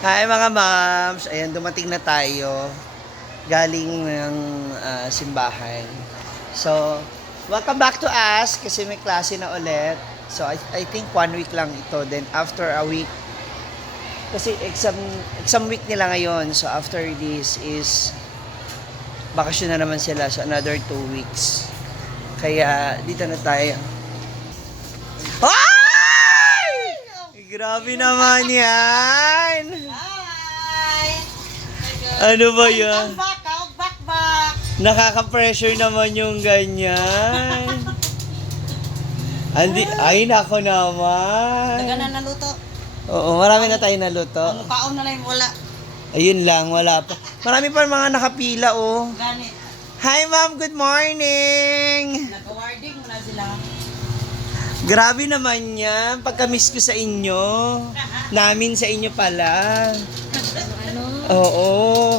Hi mga moms! Ayan, dumating na tayo. Galing ng simbahan. So, welcome back to us kasi may klase na ulit. So, I think 1 week lang ito. Then, after a week, kasi exam week nila ngayon. So, after this is bakasyon na naman sila. So, another 2 weeks. Kaya, dito na tayo. Ay! Grabe naman yan! Hi! Ano ba yan? Back. Nakaka-pressure naman yung ganyan. Ay, nako naman. Taga na naluto. Oo, marami na tayo naluto. Ang kaon na lang wala. Ayun lang, wala pa. Marami pa mga nakapila, oh. Gani. Hi, ma'am. Good morning. Nag-awarding mo na sila. Grabe naman yan. Pagka-miss ko sa inyo. Namin sa inyo pala. Ano? Oo.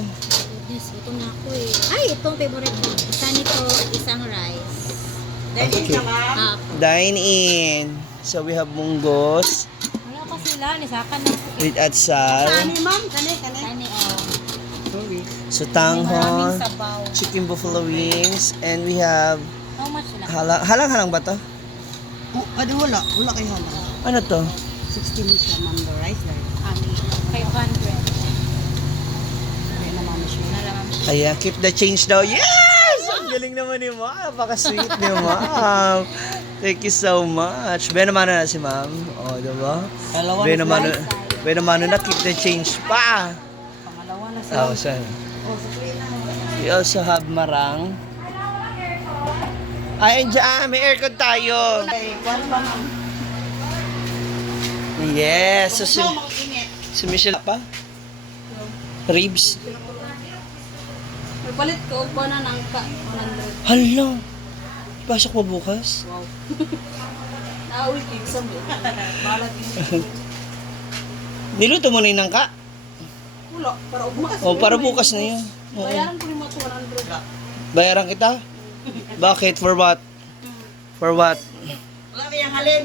Goodness, ito na ako eh. Ay, itong favorite ko. Isa nito, isang rice. Dahil Okay. ka ma'am. Dine in. So, we have munggos Wala pa sila, nisakan na. with atsal, Kani ma'am, kani. Kani, oh. sutanghon, Maraming sabaw. chicken buffalo wings, and we have How much sila? halang ba to? Wala kayo hala. Ano to? 16 siya ma'am, the rice there. Ani, 500. Kaya na ma'am siya. Ayan, keep the change daw. Yes! Ang galing naman ni ma'am. Napaka-sweet ni ma'am. Thank you so much. Benamano na si ma'am. O, diba? Dalawa Benamano na, keep the change pa. Pangalawa na sila. Oh, saan? Oh, sa play na. We also have marang. Ay, dyan. May aircon tayo. Ay, kwan pa ma'am. Yes. So, So, mag-init. si Michelle pa? Ribs? Palit ko, upo na ng 100. Hala. Pasok mo bukas? Wow. Nauwi ko sa mo. Balag yun. Niluto mo na yung nangka? Wala, para bukas. O, para bukas na yun. Oo. Bayaran ko rin mo 200. Bayaran kita? Bakit? For what? For what? Wala kayang halin.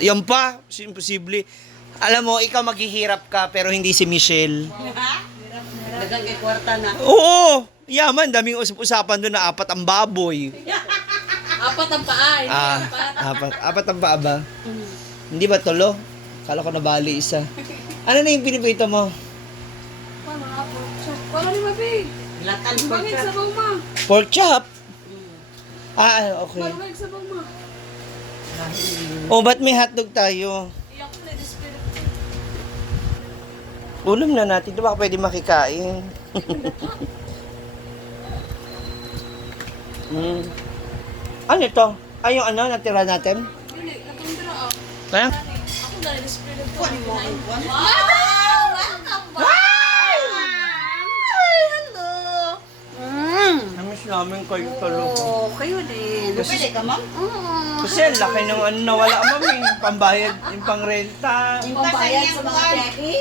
Yan pa. Imposible. Alam mo, ikaw maghihirap ka pero hindi si Michelle. Dagang kay kwarta na. Oo! Yaman, daming usap-usapan doon na 4 ang baboy. 4 ang paa. Apat ang paa ba? Hindi ba tulo? Kala ko nabali isa. Ano na yung pinipito mo? Paano na po? Paano ni Mabig? Latan Bakit kwarta. sabaw ma? Pork chop? Okay. Bakit sabaw ma? Oh, ba't may hotdog tayo? Iyak ko na despair. Ulam na natin. Di ba pwede makikain? Ano ito? Ay, yung ano, natira natin? Dili, natundra ako. Kaya? Ako na despair. Kuwan mo ang kuwan. Wow! Welcome back! Hello. Namiss namin kayo talaga. Oh, kayo din. Pwede ka, ma'am? Kasi ang laki ng ano nawala mami. Pambayad, yung pangrenta. Pambayad sa mga teki?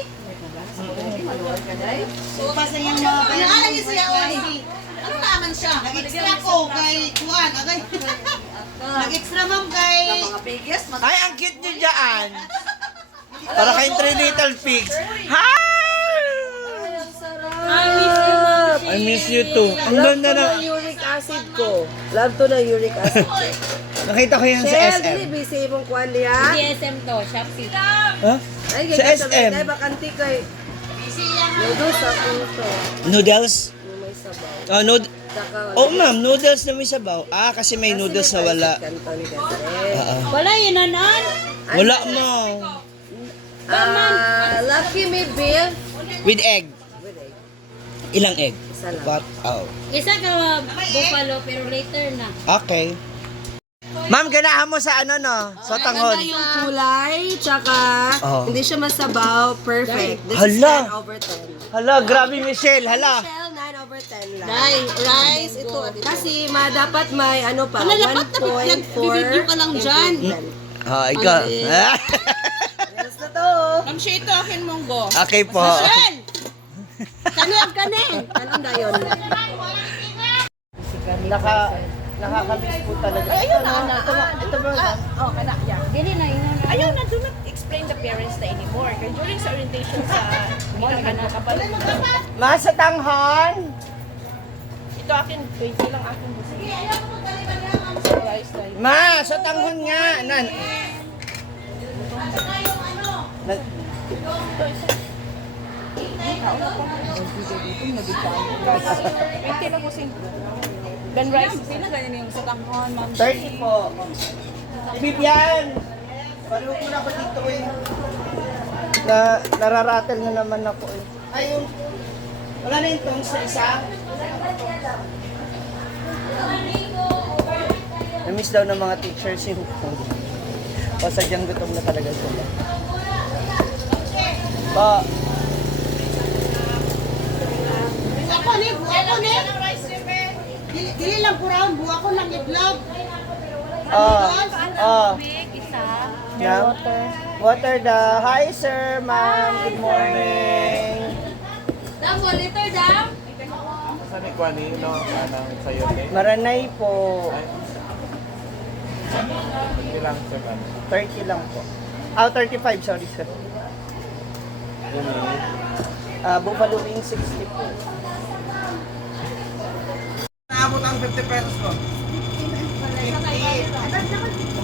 So, pa sa yung mga pinalagay siya, Oli. Ano naman siya? Nag-extra ko kay Juan. Okay? Nag-extra, ma'am, kay... Mga pigas. Ay, ang cute nyo dyan. Para kayong 3 little pigs. Hi! I miss you too. Ang ganda na. Uric acid ko. Love to na uric acid ko. Nakita ko yan sa Shell, SM. dili busy mong kuan niya. DSM to, Shopee. Ha? Ay, Sa ganyan SM. Ay, bakanti kay. Noodles ako to. Noodles? Yung may sabaw. Saka, Saka, oh ma'am, noodles na may sabaw. Kasi may noodles na wala. Canton kasi. Wala yun, nanan? Wala mo. Lucky Me Beef. With egg. With egg. Ilang egg? Isa lang. What? Oh. Isa ka buffalo, pero later na. Okay. Ma'am, ganahan mo sa ano no? Sa tanghon. Yung kulay, tsaka Oh. hindi siya masabaw. Perfect. This Hala. is 10 over 10. Hala, grabe Michelle. Hala. Shell, 9 over 10 lang. Rice, ito. Kasi dapat may ano pa, dapat 1.4 ka lang dyan. improvement. Ikaw. Yes na to. Ang siya ito, akin monggo. Okay po. Kanin, kanin. Anong na yun? Nakakamiss po talaga. Ay, ayun na. Ito ba? Oh, kana, yeah. Dili na, yun na. Ayaw na, do not explain the parents na anymore. Kaya during sa orientation sa Ma, sa tanghon? Ito akin, 20 lang akin. Rice tayo. Ma, sa tanghon nga. Na- 20 lang po sin. Ben rice. Sino ganyan yung sa tanghon, ma'am? 30 po. Vivian! Paluto ko na ako dito eh. Nararatel na naman ako eh. Ay, yung... Wala na yung tongs sa isa. Na-miss daw ng mga teachers yung food. O sadyang gutom na talaga sila. Ba, Ako ni, buwa ko ni. Dili lang puraon, buwa ko lang itlog. Now, water daw. Hi sir, ma'am. Good morning. Saan ni Kwani, no? Anang sayote? Maranay po. Hindi lang, sir, ano? 30 lang po. 35, sorry sir. Bumili. Buffalo wing 60 po. Naabot ang 50 pesos ko.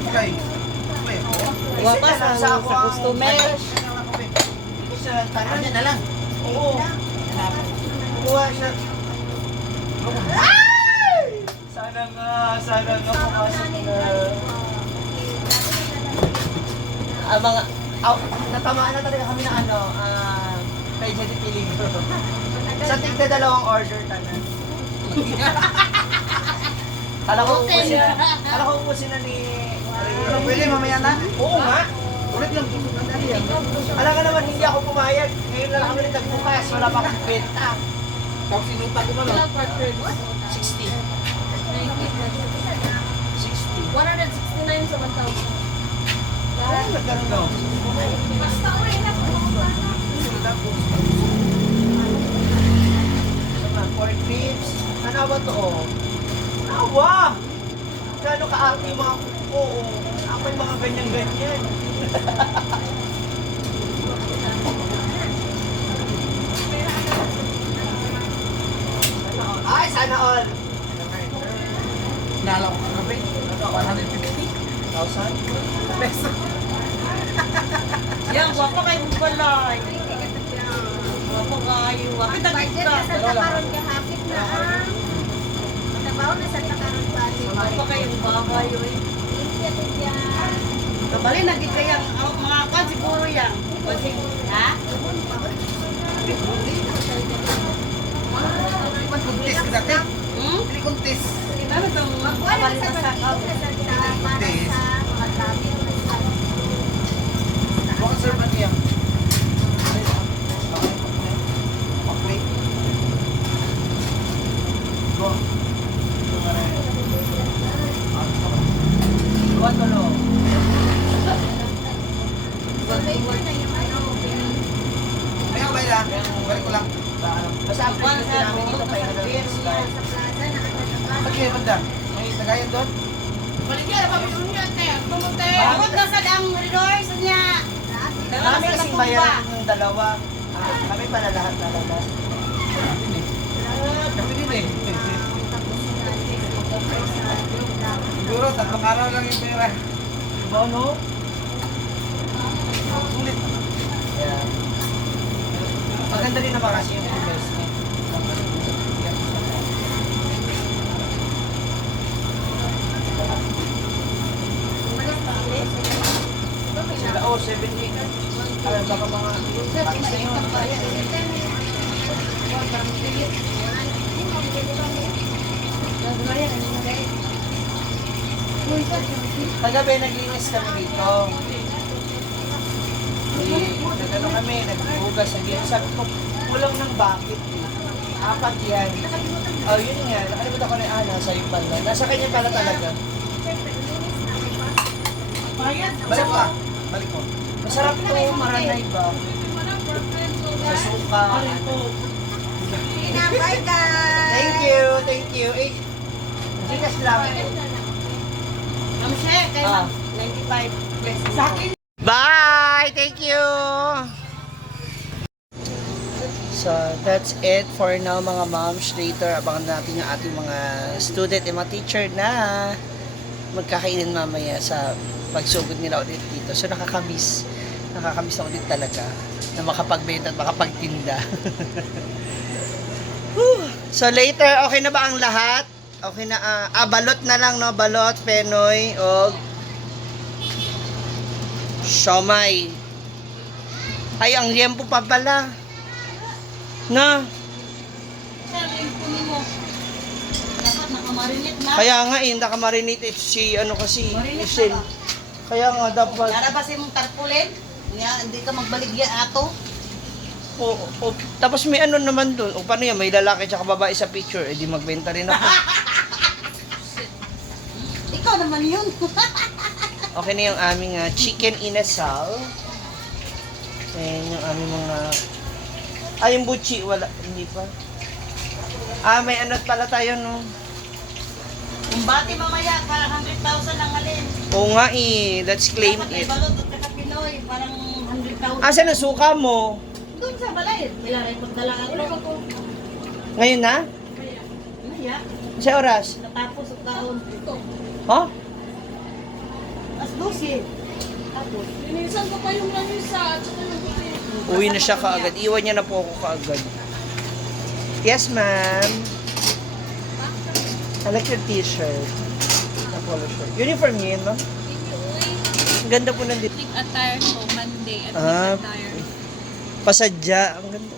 Okay. Wapas sa customer. Ano niya na lang? Oo. Kuha siya. Ay! Sana nga pumasok na. Mga, natamaan na talaga kami na ano, kay Jadi Piligro. Sa tigda dalawang order tanan. Kala ko ubusin na ni... Pwede mamaya na? Oo nga. Ulit lang. Andali yan. Alam ka naman, hindi ako pumayag. Ngayon na lang kami nagbukas. Wala pa akong benta. Tapos sinuta ko na lang. 60. 60. 169 sa 1,000. Ay, magkano? Pork ribs. Ano ba to? Awa! Gano'n ka-arte yung mga kuko. Ako yung mga ganyan-ganyan. Ay, sana all. Nalaw ko kape. 150. 1,000? Peso. Yan, guwapo kayo balay. Guwapo kayo. Wapit na kita. Guwapo kayo babay. Kabali na gid kaya ang mga kan siguro yan. Ha? Kuntis ka dati. Hmm? Hindi kuntis. Ano to? Kabali na sa Kuntis. Baka sir ba niya? Okay. Go. Buwan ko, no? May abay na. Balik ko lang. Basta ang buwan sa namin dito pa yung Ba't kayo banda? May tagayan doon? Bakit nasa ang redoors niya? Kami kasing bayaran yung dalawa. Kami pala lahat talaga. Kami din eh. Siguro, 3 araw lang yung pera. Diba, no? Sulit. Yeah. Maganda rin naman kasi yung investment. Sila, 70. Baka mga... Kagabi naglinis kami dito. Nagano kami, naghugas na dito. Sabi ko, kulang ng bucket eh. 4 yan. Oh, yun nga. Nakalimutan ko na yung sa'yo pala. Nasa kanya pala talaga. Balik pa. Balik ko. Masarap to, maranay ba? Sa suka. Bye guys! Thank you. Gcash lang. Ang share kay Ah. 95 pesos. Sa akin Bye! Thank you! So, that's it for now mga moms. Later, abangan natin yung ating mga student and mga teacher na magkakainin mamaya sa pagsugod nila ulit dito. So, nakakamiss. Nakakamiss na ulit talaga na makapagbenta at makapagtinda. Whew. So, later, okay na ba ang lahat? Okay na, balot na lang, no? Balot, penoy, o siomay. Ay, ang liempo pa pala. Na, Sir, yung kunin mo. Dapat nakamarinate na. kaya nga nakamarinate si ano kasi, Marinate Michelle. na Kaya nga dapat, Larabasin mong tarpulin. Hindi ka magbaligya ato. tapos may ano naman doon, o paano yan, may lalaki tsaka babae sa picture, di magbenta rin ako. Ikaw naman yun. Okay na yung aming chicken inasal. And yung aming mga, yung buchi, wala, hindi pa. May ano pala tayo, no? Kung bati mamaya, parang 100,000 ang alin. Oo nga let's claim Dapat may it. balot at saka Pinoy, parang 100,000. Asan ang suka mo? Doon sa balay. Kailangan pagdala ako. Ngayon na? Maya, Sa oras? natapos ang taon. Huh? As 12. Tapos. Linisan ko pa yung lamisa at saka yung puti. Uwi na siya kaagad. Iwan niya na po ako kaagad. Yes, ma'am. I like your t-shirt. Na polo shirt. Uniform niya yun, no? Ang ganda po ng dito. Ethnic attire ko, Monday. Ethnic Ah, attire. Pasadya. Ang ganda.